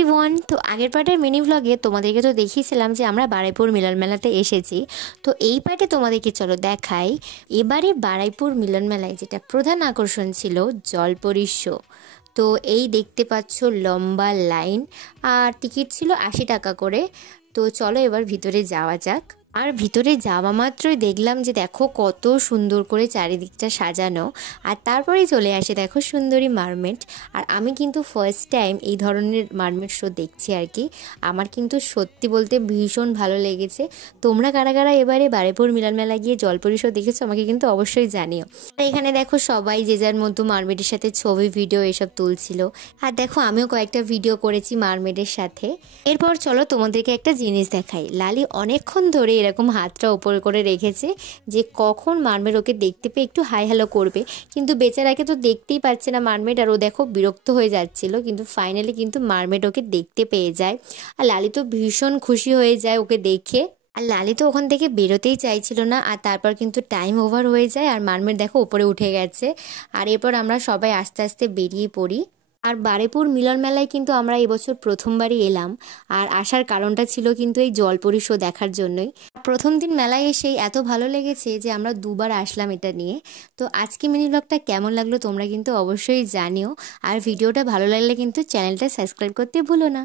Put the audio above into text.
Everyone, তো আগের পার্টের মিনি ভ্লগে তোমাদেরকে তো দেখিয়েছিলাম যে আমরা বারুইপুর মিলন মেলাতে এসেছি। তো এই পার্টে তোমাদেরকে চলো দেখাই এবারে বারুইপুর মিলন মেলায় যেটা প্রধান আকর্ষণ ছিল জলপরীর শো। তো এই দেখতে পাচ্ছ লম্বা লাইন, আর টিকিট ছিল 80 টাকা করে। তো চলো এবার ভিতরে যাওয়া যাক। আর ভিতরে যাওয়া মাত্রই দেখলাম যে দেখো কত সুন্দর করে চারিদিকটা সাজানো, আর তারপরেই চলে আসে দেখো সুন্দরী মারমেড। আর আমি কিন্তু ফার্স্ট টাইম এই ধরনের মারমেড শো দেখছি আর কি। আমার কিন্তু সত্যি বলতে ভীষণ ভালো লেগেছে। তোমরা কারা কারা এবারে বারুইপুর মিলন মেলা গিয়ে জলপরী শো দেখেছো আমাকে কিন্তু অবশ্যই জানিও। আর এখানে দেখো সবাই যে যার মতো মারমেডের সাথে ছবি ভিডিও এসব তুলছিল। আর দেখো আমিও কয়েকটা ভিডিও করেছি মারমেডের সাথে। এরপর চলো তোমাদেরকে একটা জিনিস দেখাই। লালি অনেকক্ষণ ধরে এরকম হাতটা উপর করে রেখেছে যে কখন মারমেড ওকে দেখতে পেয়ে একটু হাই হ্যালো করবে, কিন্তু বেচারাকে তো দেখতেই পাচ্ছে না মারমেড। আর ও দেখো বিরক্ত হয়ে যাচ্ছিল, কিন্তু ফাইনালি কিন্তু মারমেড ওকে দেখতে পেয়ে যায়। আর লালি তো ভীষণ খুশি হয়ে যায় ওকে দেখে। আর লালি তো ওখান থেকে বেরোতেই চাইছিল না। আর তারপর কিন্তু টাইম ওভার হয়ে যায় আর মারমেড দেখো উপরে উঠে গেছে। আর এরপর আমরা সবাই আস্তে আস্তে বেরিয়ে পড়ি। আর বারুইপুর মিলন মেলায় কিন্তু আমরা এবছর প্রথমবারই এলাম। আর আসার কারণটা ছিল কিন্তু এই জলপরী শো দেখার জন্যই। প্রথম দিন মেলায় এসেই এত ভালো লেগেছে যে আমরা দুবার আসলাম এটা নিয়ে। তো আজকে মিনি ব্লগটা কেমন লাগলো তোমরা কিন্তু অবশ্যই জানিও। আর ভিডিওটা ভালো লাগলে কিন্তু চ্যানেলটা সাবস্ক্রাইব করতে ভুলো না।